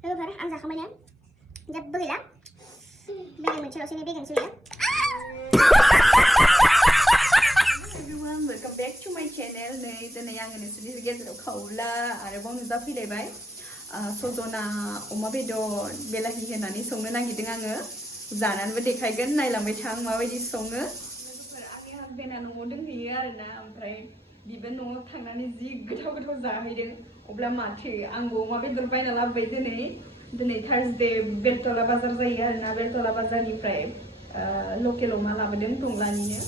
Lover ang zakamanya. Jab bagila. Bigyan mo siya sini bigyan siya. Everyone, welcome back to my channel. Nay dana yang ni sini गेजेराव खावला आरोबाव नुजाफैलायबाय सजना अमा बेदर बेलाहि होनानै संनो नागिरदों आङो जानानैबो देखायगोन नायलांबाय थां माबायदि सङो आंनि हासबेन्डआ न'आव दंहैयो आरोना ओमफ्राय बिबो न'आव थांनानै जि गोथाव गोथाव जाहैदों अब्ला माथो आंबो अमा बेदर बायना लाबोबाय दिनै थार्सडे बेलतला बाजार जायो आरोना बेलतला बाजारनिफ्राय लकेल अमा लाबोदों टंलानिनो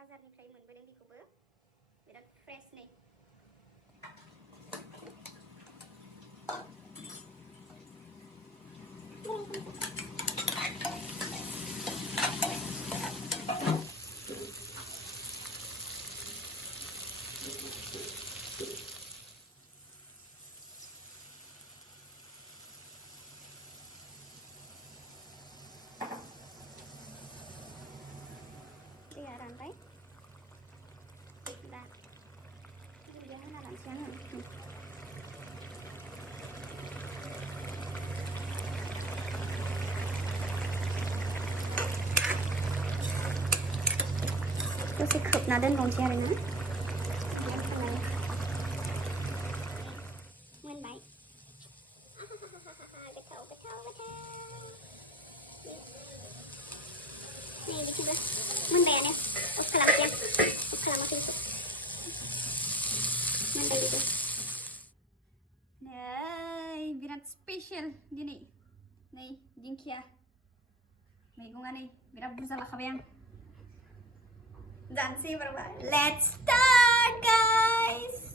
बाजारनिफ्राय मोनबोदों बेखौबो बिराद फ्रेश नै दैया रानबाय दा दुन्दिया होना लानोसै आङो दसे खोबना दोनबावनोसै आरोना मोनबाय nih gitu guys membayarnya kelam ya kelam aku itu membayar itu Này, birat spesial gini. Nih, jingkia. Megongan nih, birat burzala kabayang. Dan sih berapa? Let's start, guys.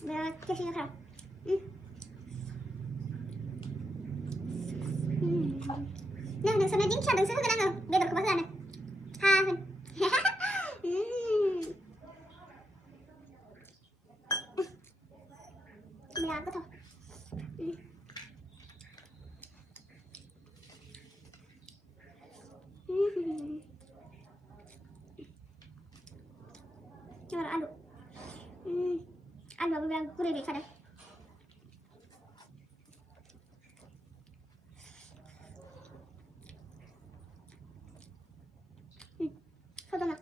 berat kasih kerap nè đừng xem nó dính sao đừng xem cái đó rồi đây bật cái này ha làm cái thôi nhưng mà ăn được ăn vào bây giờ cứ để sao đây sao đâu nào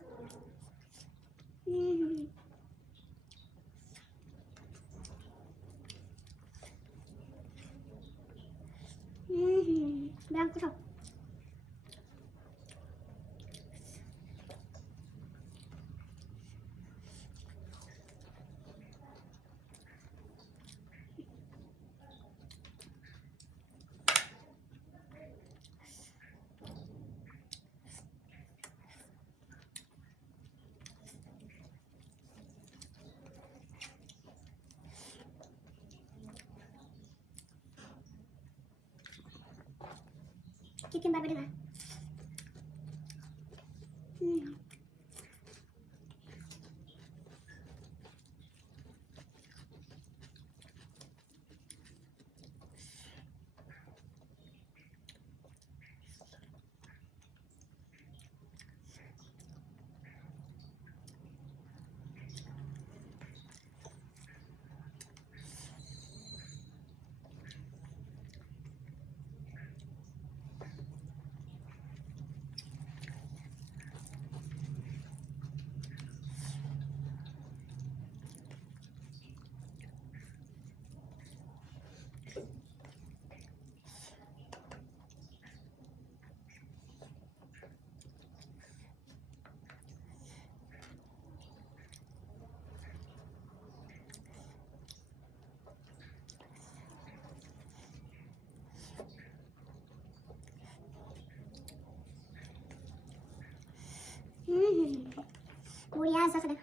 đang cái thôi chicken ba hả mùi ra sao đây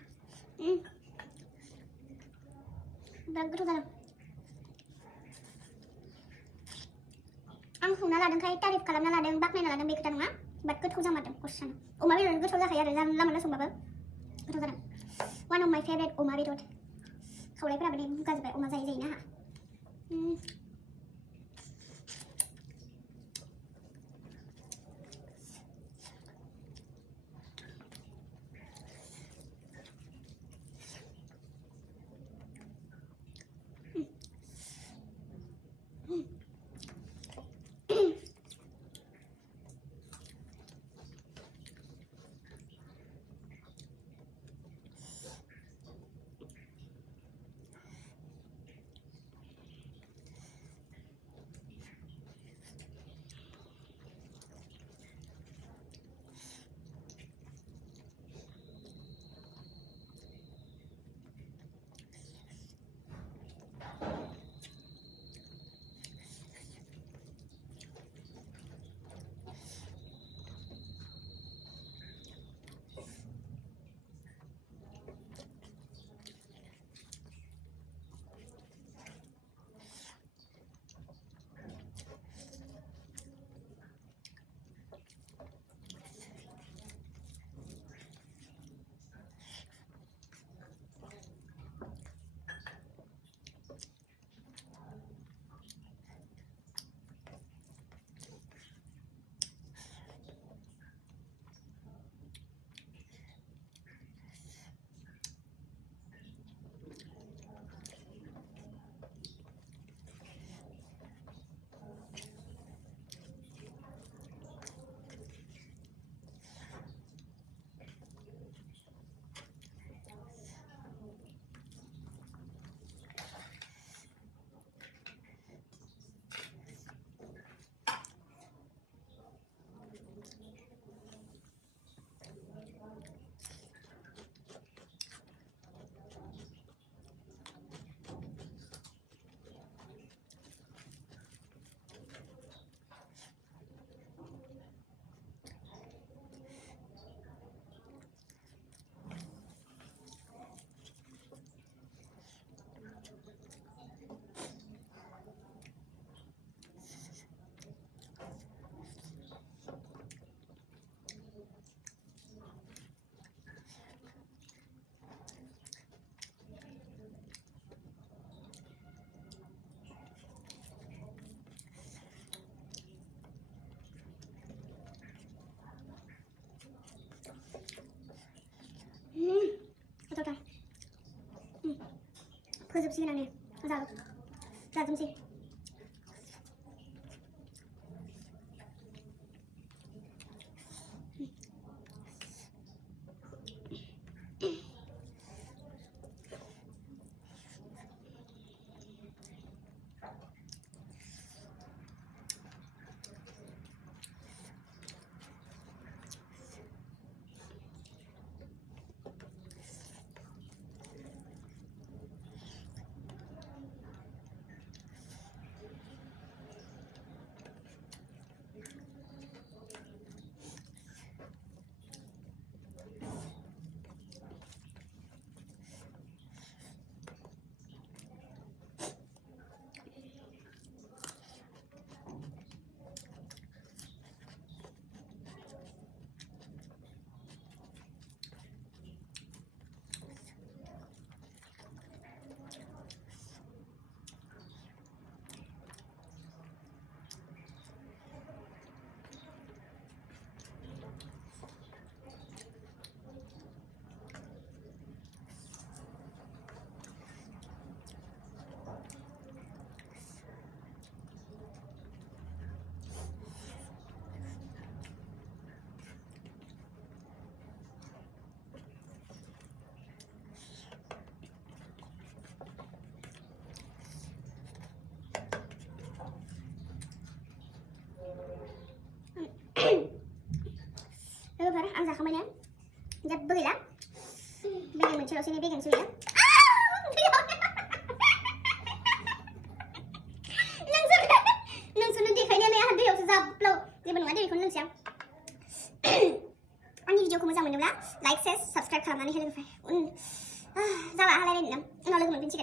đang cứ ra ăn không nó là đừng khai tarif kalau nó là đừng bắc này là đừng bị cái nggak bat cứ thu ra mặt question umabi rồi cứ thu ra khai rồi làm nó sumba bơ cứ thu ra one of my favorite umabi road kau lấy cái nào bên bukan sampai umazai zai nah फोजोबसिगोन आं नै जाजोबसै लोगोफोर आं जाखांबायना जेबो गैला बेगें मोनसेल'सै नै बेगेंसो गैया नोंसोरनो देखायनायालाय आंहा दैयावसो जाब्लाव जेबो नङा दे बेखौनो लोंसै आं आंनि भिडिअखौ मोजां मोनोब्ला लाइक शेयार साबस्क्राइब खालामनानै हो लोगोफोर जाबा हालायलायनो उनाव लोगो मोनफिनसिगोन